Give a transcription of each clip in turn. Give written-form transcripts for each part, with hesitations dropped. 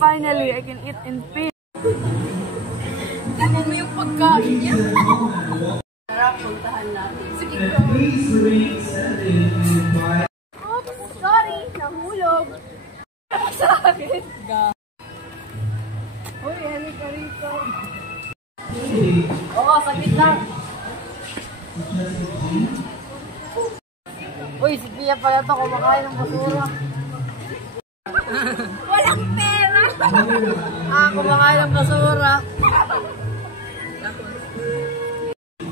Finally, I can eat in peace. Tingnan mo yung pagkain niya. Tara, puntahan natin. Sige ko. Oops, sorry, nahulog. Sa akin. Uy, ano ka rito? Oo, saglit lang. Uy, si Pia pala ito kumakain ng basura. Walang pera! Kumakain ng basura.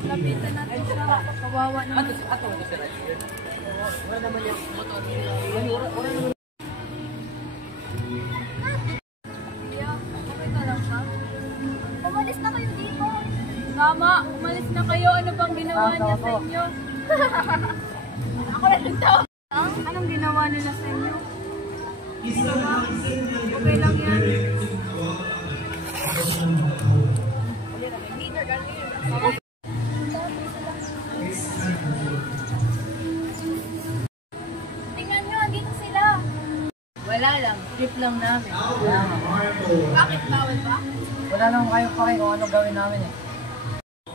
Lapitan natin siya. Kawawa naman. Wala naman yung motor. Okay ka lang ba? Umalis na kayo dito. Tama, umalis na kayo. Ano bang ginawa niya sa inyo? Ako na nagtawag. Anong ginawa nila sa inyo? Okay lang yan. Tingnan nyo, dito sila. Wala lang, trip lang namin. Bakit bawal ba? Wala naman kayo pake kung ano gawin namin eh.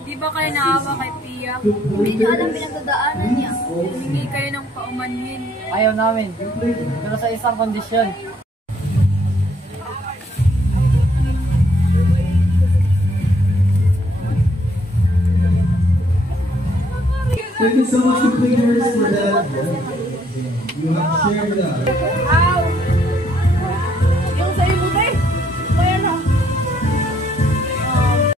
Di ba kayo naawa kay Pia? Hindi nyo alam pinagdadaanan niya. Humingi kayo ng paumanhin. Ayaw namin. Pero sa isang kondisyon. Thank you so much to Players for that. You have shared that.